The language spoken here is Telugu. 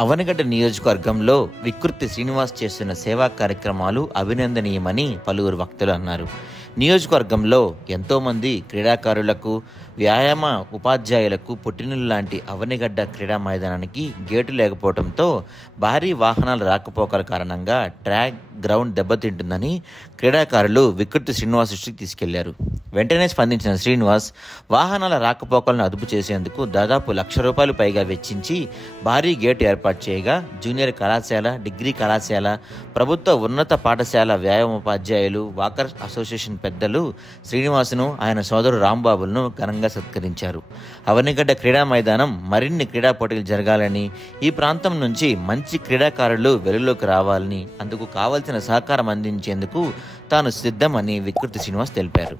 అవనిగడ్డ నియోజకవర్గంలో వికృతి శ్రీనివాస్ చేస్తున్న సేవా కార్యక్రమాలు అభినందనీయమని పలువురు వక్తలు అన్నారు. నియోజకవర్గంలో ఎంతోమంది క్రీడాకారులకు, వ్యాయామ ఉపాధ్యాయులకు పుట్టినలు లాంటి అవనిగడ్డ క్రీడా మైదానానికి గేటు లేకపోవడంతో భారీ వాహనాల రాకపోకల కారణంగా ట్రాక్ గ్రౌండ్ దెబ్బతింటుందని క్రీడాకారులు వికృతి శ్రీనివాస్ దృష్టికి తీసుకెళ్లారు. వెంటనే స్పందించిన శ్రీనివాస్ వాహనాల రాకపోకలను అదుపు చేసేందుకు దాదాపు ₹1,00,000 పైగా వెచ్చించి భారీ గేటు ఏర్పాటు చేయగా జూనియర్ కళాశాల, డిగ్రీ కళాశాల, ప్రభుత్వ ఉన్నత పాఠశాల వ్యాయామోపాధ్యాయులు, వాకర్స్ అసోసియేషన్ పెద్దలు శ్రీనివాసును, ఆయన సోదరు రాంబాబులను ఘనంగా సత్కరించారు. అవనిగడ్డ క్రీడా మైదానం మరిన్ని క్రీడా పోటీలు జరగాలని, ఈ ప్రాంతం నుంచి మంచి క్రీడాకారులు వెలుగులోకి రావాలని, అందుకు కావలసిన సహకారం అందించేందుకు తాను సిద్ధమని వికృతి శ్రీనివాస్ తెలిపారు.